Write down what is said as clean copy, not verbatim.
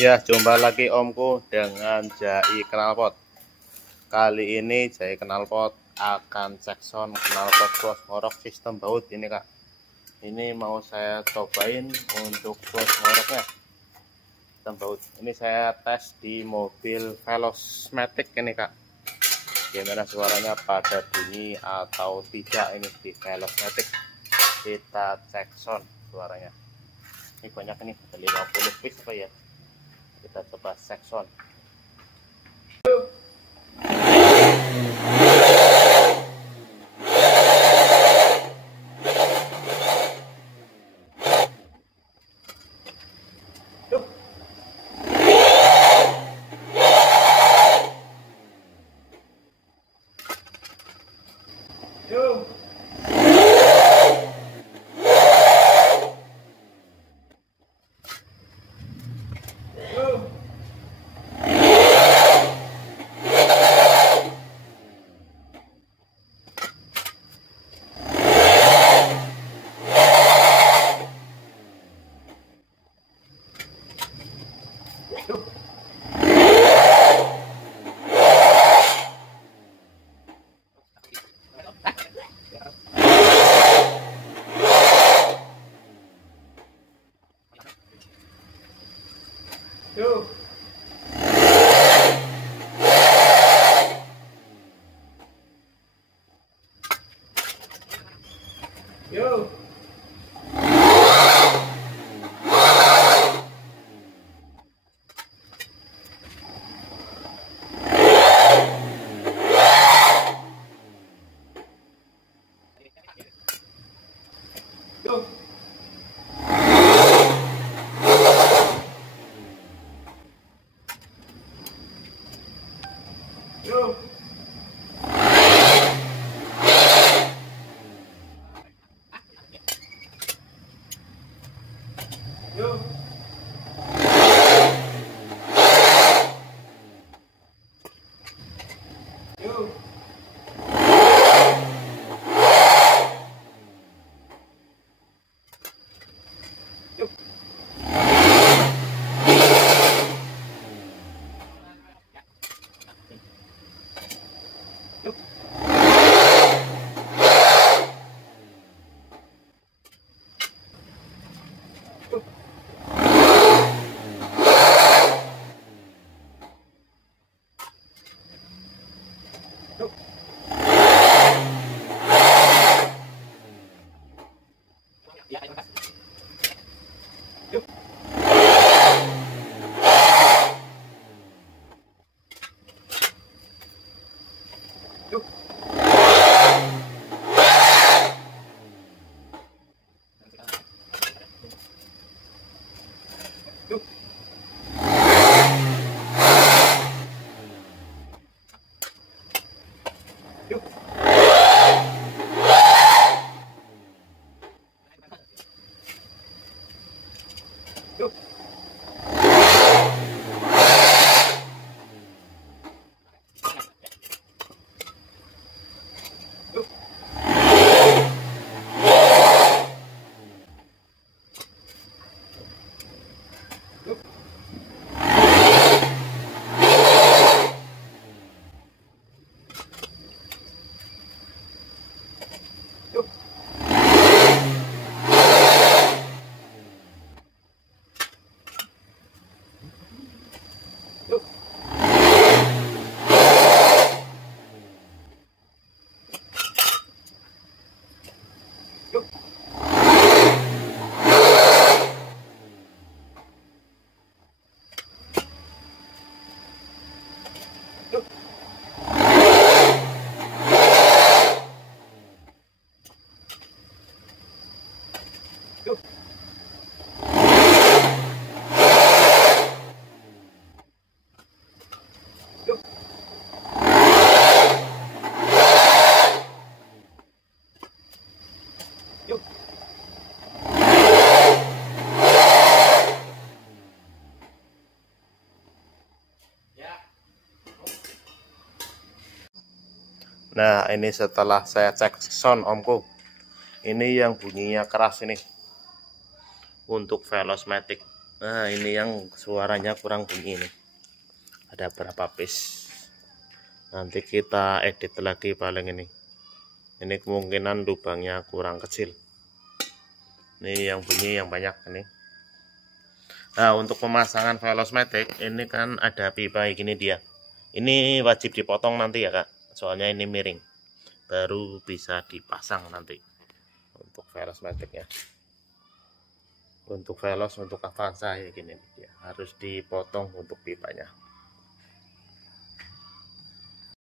Ya, jumpa lagi omku dengan jai knalpot. Kali ini jai knalpot akan cek sound knalpot suos ngorok sistem baud ini kak. Ini mau saya cobain untuk suos ngoroknya sistem baud. Ini saya tes di mobil Veloz Matic ini kak. Gimana suaranya, pada bunyi atau tidak ini di Veloz Matic. Kita cek sound suaranya. Ini banyak, ini ada 50 piece apa ya. Kita coba sekson. Nah, ini setelah saya cek sound omku, ini yang bunyinya keras ini untuk Veloz Matic. Nah ini yang suaranya kurang bunyi nih, ada berapa piece, nanti kita edit lagi paling ini kemungkinan lubangnya kurang kecil, ini yang bunyi yang banyak ini. Nah untuk pemasangan Veloz Matic ini kan ada pipa gini dia, ini wajib dipotong nanti ya kak, soalnya ini miring, baru bisa dipasang nanti untuk Veloz Matic ya. Untuk Veloz, untuk Avanza ya gini dia, harus dipotong untuk pipanya.